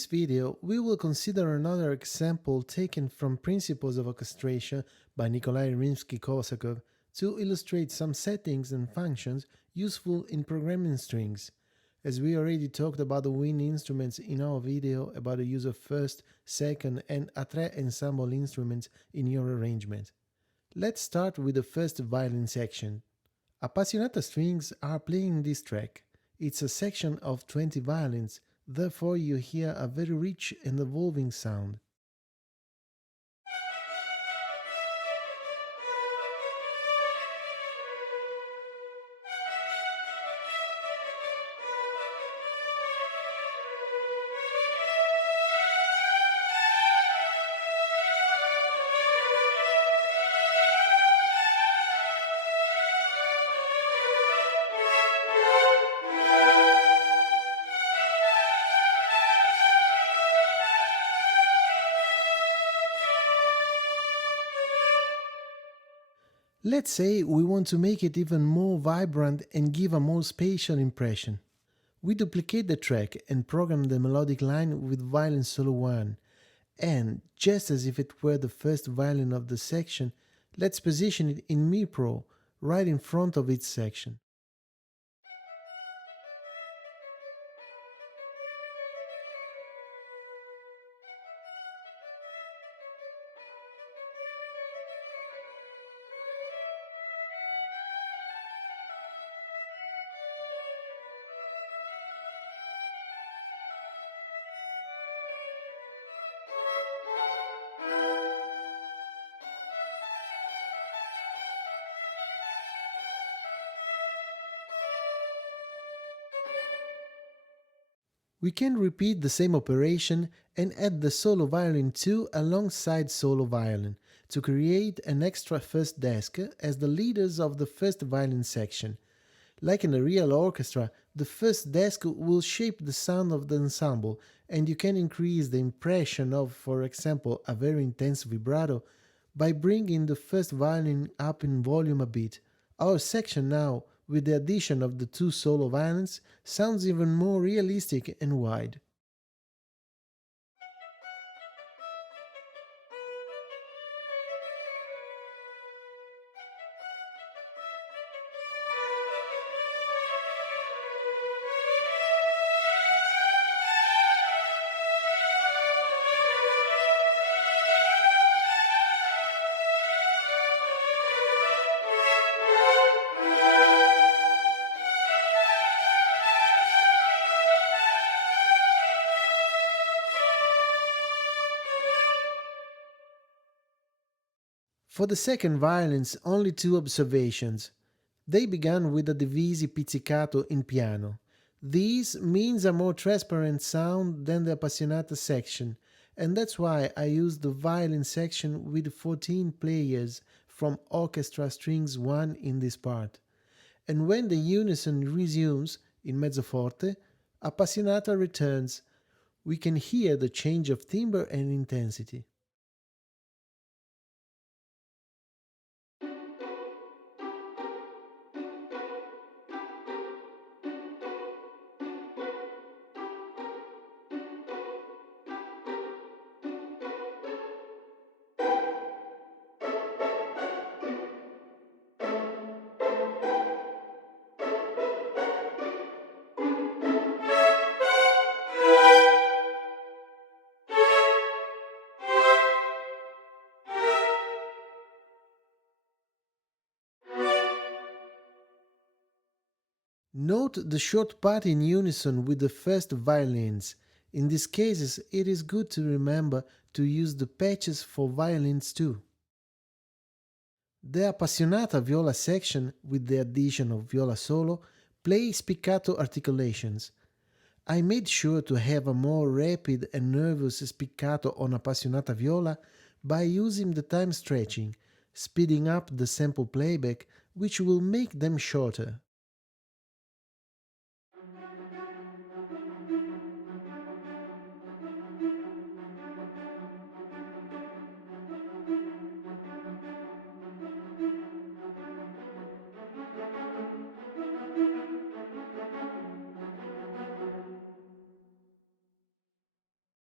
this video, we will consider another example taken from Principles of Orchestration by Nikolai Rimsky-Korsakov to illustrate some settings and functions useful in programming strings. As we already talked about the wind instruments in our video about the use of first, second and A3 ensemble instruments in your arrangement. Let's start with the first violin section. Appassionata strings are playing this track. It's a section of 20 violins, therefore you hear a very rich and evolving sound. Let's say we want to make it even more vibrant and give a more spatial impression. We duplicate the track and program the melodic line with violin solo 1, and, just as if it were the first violin of the section, let's position it in Mi Pro, right in front of its section. We can repeat the same operation and add the solo violin 2 alongside solo violin to create an extra first desk as the leaders of the first violin section. Like in a real orchestra, the first desk will shape the sound of the ensemble, and you can increase the impression of, for example, a very intense vibrato by bringing the first violin up in volume a bit. Our section now, with the addition of the two solo violins, sounds even more realistic and wide. For the second violins, only two observations. They began with a Divisi pizzicato in piano. This means a more transparent sound than the Appassionata section, and that's why I used the violin section with 14 players from orchestra strings 1 in this part. And when the unison resumes in mezzo forte, Appassionata returns. We can hear the change of timbre and intensity. Note the short part in unison with the first violins. In these cases, it is good to remember to use the patches for violins too. The Appassionata viola section, with the addition of viola solo, plays spiccato articulations. I made sure to have a more rapid and nervous spiccato on Appassionata viola by using the time stretching, speeding up the sample playback, which will make them shorter.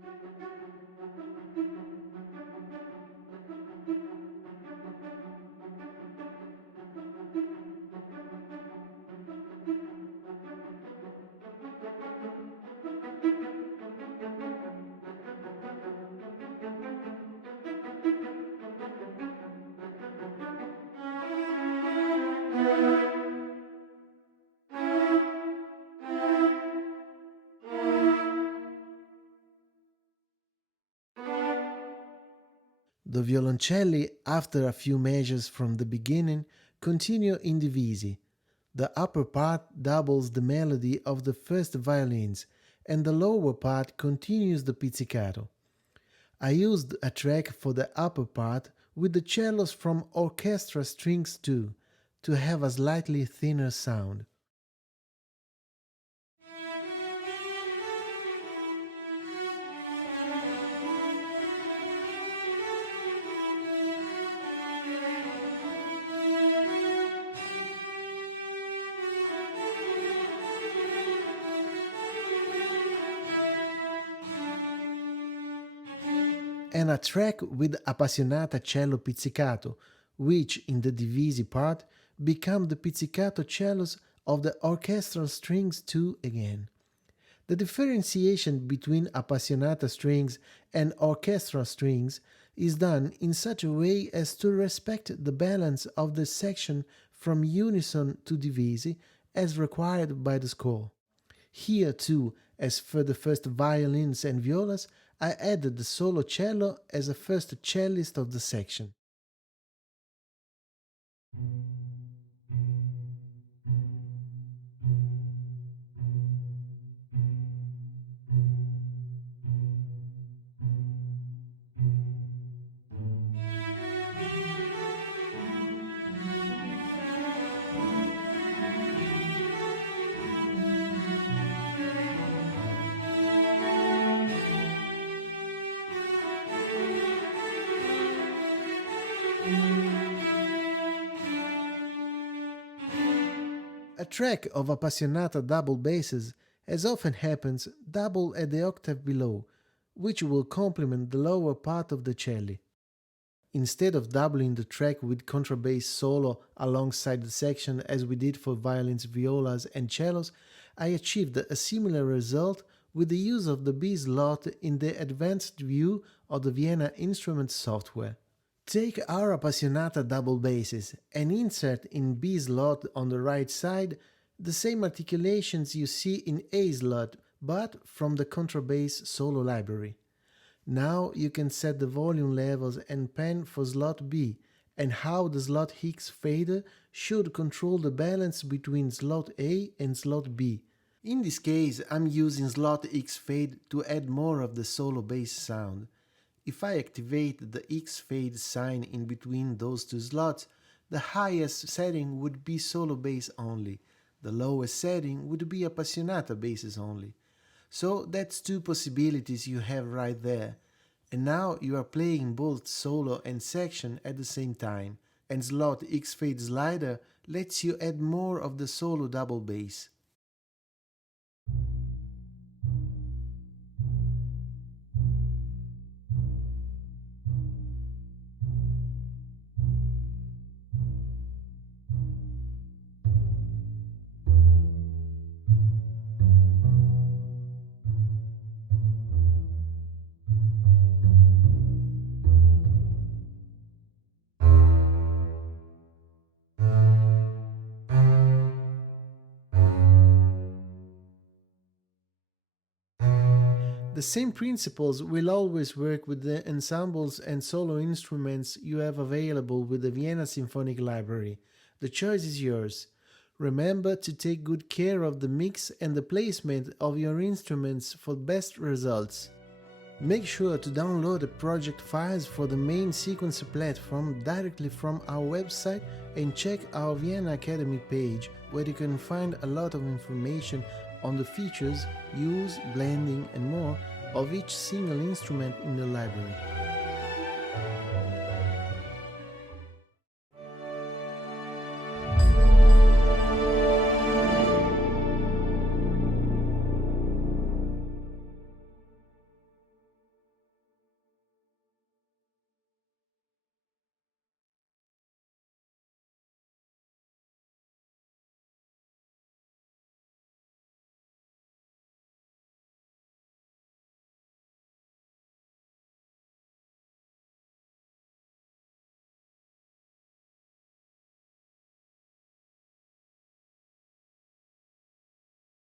The violoncelli, after a few measures from the beginning, continue in divisi. The upper part doubles the melody of the first violins, and the lower part continues the pizzicato. I used a track for the upper part with the cellos from Orchestra Strings 2 to have a slightly thinner sound. And a track with Appassionata Cello Pizzicato, which in the divisi part become the pizzicato cellos of the orchestral strings 2 again. The differentiation between Appassionata strings and orchestral strings is done in such a way as to respect the balance of the section from unison to divisi as required by the score. Here too, as for the first violins and violas, I added the solo cello as a first cellist of the section. A track of Appassionata double basses, as often happens, double at the octave below, which will complement the lower part of the celli. Instead of doubling the track with contrabass solo alongside the section as we did for violins, violas and cellos, I achieved a similar result with the use of the B slot in the advanced view of the Vienna Instruments software. Take our Appassionata double basses and insert in B slot on the right side the same articulations you see in A slot, but from the contrabass solo library. Now you can set the volume levels and pan for slot B, and how the slot Hicks fader should control the balance between slot A and slot B. In this case, I'm using slot X fade to add more of the solo bass sound. If I activate the X fade sign in between those two slots, the highest setting would be solo bass only. The lowest setting would be Appassionata basses only. So that's two possibilities you have right there. And now you are playing both solo and section at the same time. And slot X fade slider lets you add more of the solo double bass. The same principles will always work with the ensembles and solo instruments you have available with the Vienna Symphonic Library. The choice is yours. Remember to take good care of the mix and the placement of your instruments for best results. Make sure to download the project files for the main sequencer platform directly from our website and check our Vienna Academy page, where you can find a lot of information on the features, use, blending and more of each single instrument in the library.